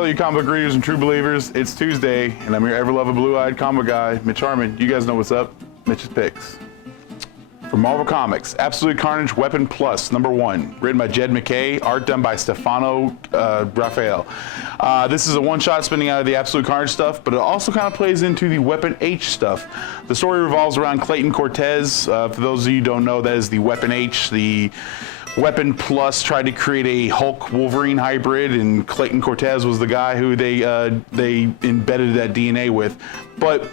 all you comic book readers and true believers. It's Tuesday, and I'm your ever-loving blue-eyed comic guy, Mitch. You guys know what's up. Mitch's Picks. From Marvel Comics, Absolute Carnage Weapon Plus, #1, written by Jed MacKay, art done by Stefano Raphael. This is a one-shot spinning out of the Absolute Carnage stuff, but it also kind of plays into the Weapon H stuff. The story revolves around Clayton Cortez. For those of you who don't know, that is the Weapon H. The Weapon Plus tried to create a Hulk-Wolverine hybrid, and Clayton Cortez was the guy who they embedded that DNA with. But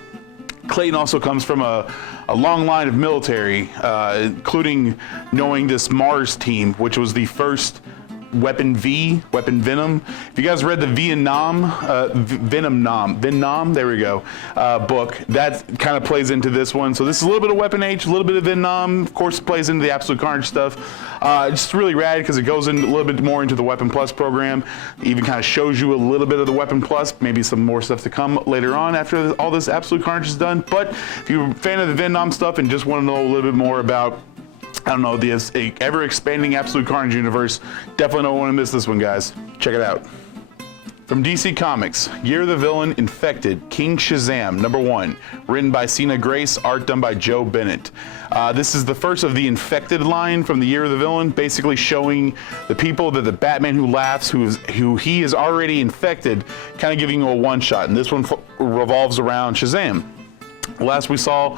Clayton also comes from a long line of military, including knowing this Mars team, which was the first Weapon Venom. If you guys read the Venom, there we go, book, that kind of plays into this one. So this is a little bit of Weapon H, a little bit of Venom, of course, plays into the Absolute Carnage stuff. It's really rad because it goes in a little bit more into the Weapon Plus program. It even kind of shows you a little bit of the Weapon Plus, maybe some more stuff to come later on after all this Absolute Carnage is done. But if you're a fan of the Venom stuff and just want to know a little bit more about, I don't know, the ever-expanding Absolute Carnage universe, definitely don't want to miss this one, guys. Check it out. From DC Comics, Year of the Villain Infected, King Shazam, #1, written by Sina Grace, art done by Joe Bennett. This is the first of the Infected line from the Year of the Villain, basically showing the people that the Batman who laughs, who he is already infected, kind of giving you a one-shot, and this one revolves around Shazam. Last we saw,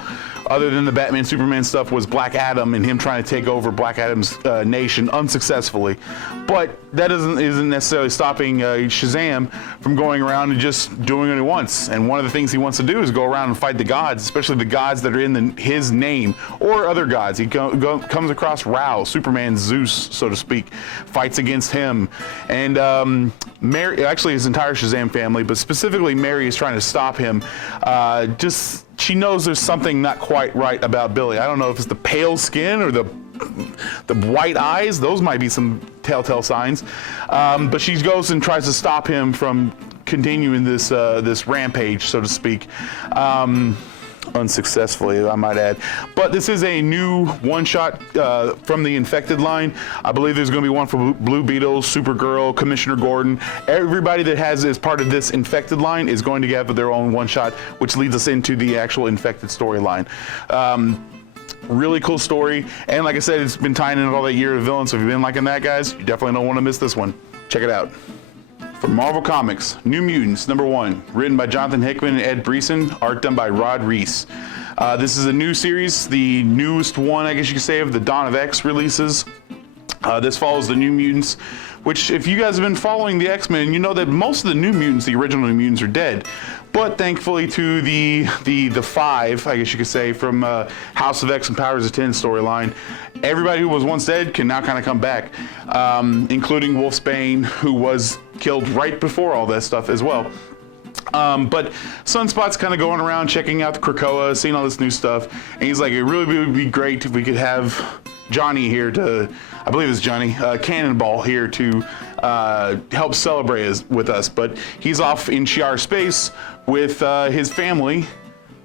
other than the Batman Superman stuff, was Black Adam and him trying to take over Black Adam's nation unsuccessfully. But that isn't necessarily stopping Shazam from going around and just doing what he wants. And one of the things he wants to do is go around and fight the gods, especially the gods that are in his name, or other gods. He comes across Ra, Superman, Zeus, so to speak, fights against him. And Mary, actually his entire Shazam family, but specifically Mary is trying to stop him. She knows there's something not quite right about Billy. I don't know if it's the pale skin or the white eyes. Those might be some telltale signs. But she goes and tries to stop him from continuing this rampage, so to speak. Unsuccessfully, I might add. But this is a new one-shot from the Infected line. I believe there's going to be one for Blue Beetle, Supergirl, Commissioner Gordon. Everybody that is part of this Infected line is going to get their own one-shot, which leads us into the actual Infected storyline. Really cool story, and like I said, it's been tying in with all that Year of the Villain, so if you've been liking that, guys, you definitely don't want to miss this one. Check it out. From Marvel Comics, New Mutants, #1, written by Jonathan Hickman and Ed Brisson, art done by Rod Reese. This is a new series, the newest one, I guess you could say, of the Dawn of X releases. This follows the New Mutants, which, if you guys have been following the X-Men, you know that most of the New Mutants, the original New Mutants, are dead. But thankfully to the five, I guess you could say, from House of X and Powers of 10 storyline, everybody who was once dead can now kind of come back, including Wolfsbane, who was killed right before all that stuff as well. But Sunspot's kind of going around checking out the Krakoa, seeing all this new stuff, and he's like, it really would be great if we could have Johnny here to, I believe it's Johnny, Cannonball here to help celebrate with us. But he's off in Shi'ar space with his family.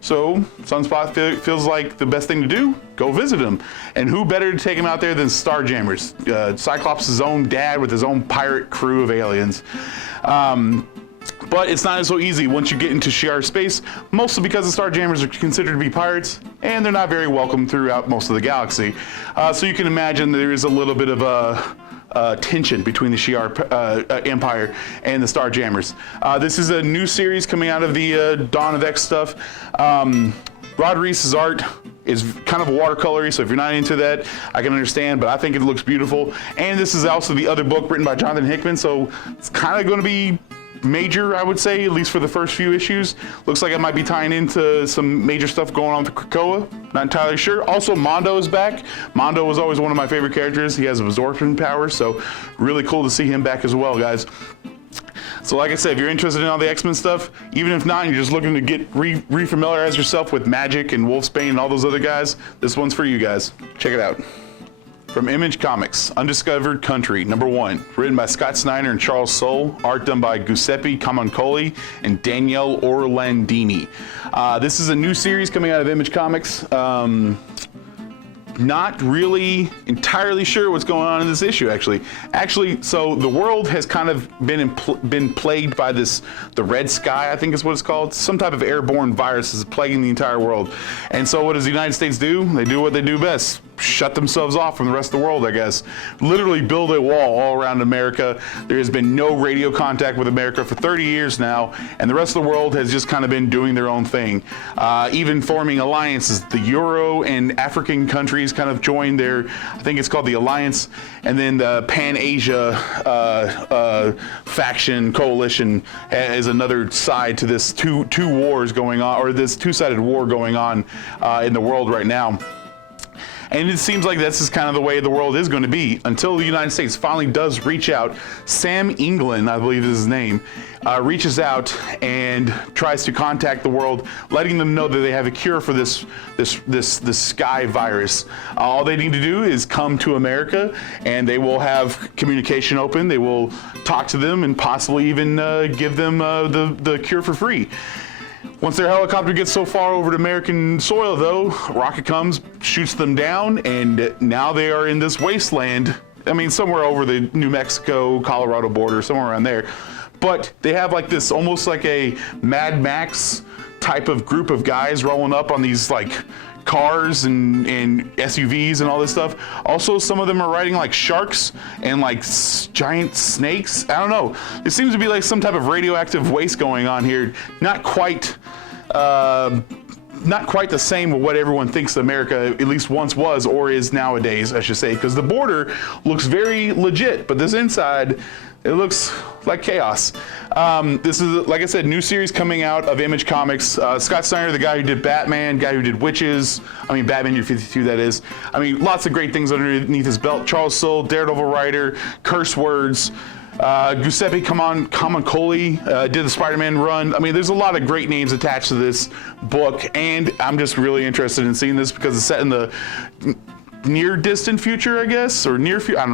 So Sunspot feels like the best thing to do, go visit him. And who better to take him out there than Starjammers, Cyclops' own dad with his own pirate crew of aliens. But it's not so easy once you get into Shi'ar space, mostly because the Starjammers are considered to be pirates, and they're not very welcome throughout most of the galaxy. So you can imagine there is a little bit of a tension between the Shi'ar Empire and the Starjammers. This is a new series coming out of the Dawn of X stuff. Rod Reese's art is kind of watercolory, so if you're not into that, I can understand, but I think it looks beautiful. And this is also the other book written by Jonathan Hickman, so it's kind of going to be major, I would say, at least for the first few issues. Looks like it might be tying into some major stuff going on with Krakoa. Not entirely sure. Also, Mondo is back. Mondo was always one of my favorite characters. He has absorption powers, so really cool to see him back as well, guys. So like I said, if you're interested in all the X-Men stuff, even if not, and you're just looking to get re-familiarize yourself with Magic and Wolfsbane and all those other guys, this one's for you guys. Check it out. From Image Comics, Undiscovered Country, #1, written by Scott Snyder and Charles Soule, art done by Giuseppe Camuncoli and Danielle Orlandini. This is a new series coming out of Image Comics. not really entirely sure what's going on in this issue, actually. So the world has kind of been plagued by the red sky, I think is what it's called. Some type of airborne virus is plaguing the entire world. And so what does the United States do? They do what they do best. Shut themselves off from the rest of the world, I guess. Literally build a wall all around America. There has been no radio contact with America for 30 years now, and the rest of the world has just kind of been doing their own thing. Even forming alliances. The Euro and African countries kind of joined their, I think it's called the Alliance, and then the Pan-Asia faction coalition is another side to this two wars going on, or this two-sided war going on in the world right now. And it seems like this is kind of the way the world is going to be until the United States finally does reach out. Sam England, I believe is his name, reaches out and tries to contact the world, letting them know that they have a cure for this sky virus. All they need to do is come to America, and they will have communication open. They will talk to them and possibly even give them the cure for free. Once their helicopter gets so far over to American soil, though, a rocket comes, shoots them down, and now they are in this wasteland. I mean, somewhere over the New Mexico, Colorado border, somewhere around there. But they have like this, almost like a Mad Max type of group of guys rolling up on these like cars and SUVs and all this stuff. Also, some of them are riding like sharks and like giant snakes. I don't know. It seems to be like some type of radioactive waste going on here. Not quite the same of what everyone thinks America at least once was, or is nowadays, I should say, because the border looks very legit, but this inside, it looks like chaos. This is, like I said, new series coming out of Image Comics. Scott Snyder, the guy who did Batman, guy who did Witches, Batman Year 52, that is. Lots of great things underneath his belt. Charles Soule, Daredevil writer, Curse Words. Giuseppe Camuncoli did the Spider-Man run. There's a lot of great names attached to this book, and I'm just really interested in seeing this because it's set in the near distant future, I guess, or near future. I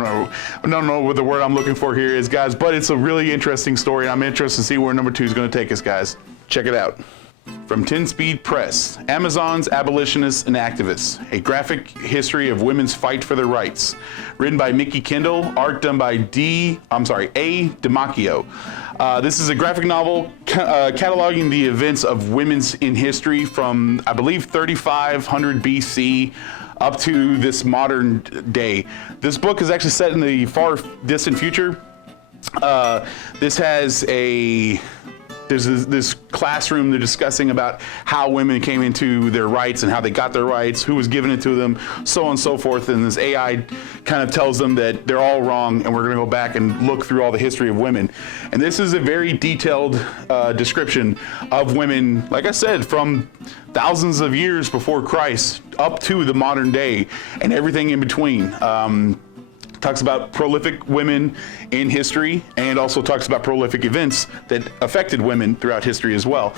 don't know what the word I'm looking for here is, guys, but it's a really interesting story, and I'm interested to see where number 2 is going to take us, guys. Check it out. From 10 Speed Press, Amazons, Abolitionists, and Activists, a graphic history of women's fight for their rights. Written by Mickey Kendall, art done by A. DiMacchio. This is a graphic novel cataloging the events of women's in history from, I believe, 3500 BC up to this modern day. This book is actually set in the far distant future. This has there's this classroom they're discussing about how women came into their rights and how they got their rights, who was giving it to them, so on and so forth. And this AI kind of tells them that they're all wrong, and we're going to go back and look through all the history of women. And this is a very detailed description of women, like I said, from thousands of years before Christ up to the modern day and everything in between. Talks about prolific women in history, and also talks about prolific events that affected women throughout history as well.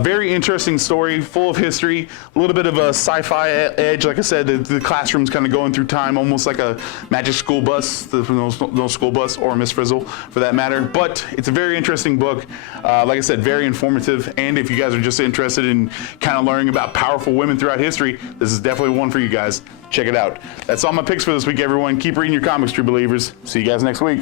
Very interesting story, full of history, a little bit of a sci-fi edge. Like I said, the classroom's kind of going through time, almost like a magic school bus, no school bus, or Miss Frizzle for that matter. But it's a very interesting book. Like I said, very informative. And if you guys are just interested in kind of learning about powerful women throughout history, this is definitely one for you guys. Check it out. That's all my picks for this week, everyone. Keep reading your comics, true believers. See you guys next week.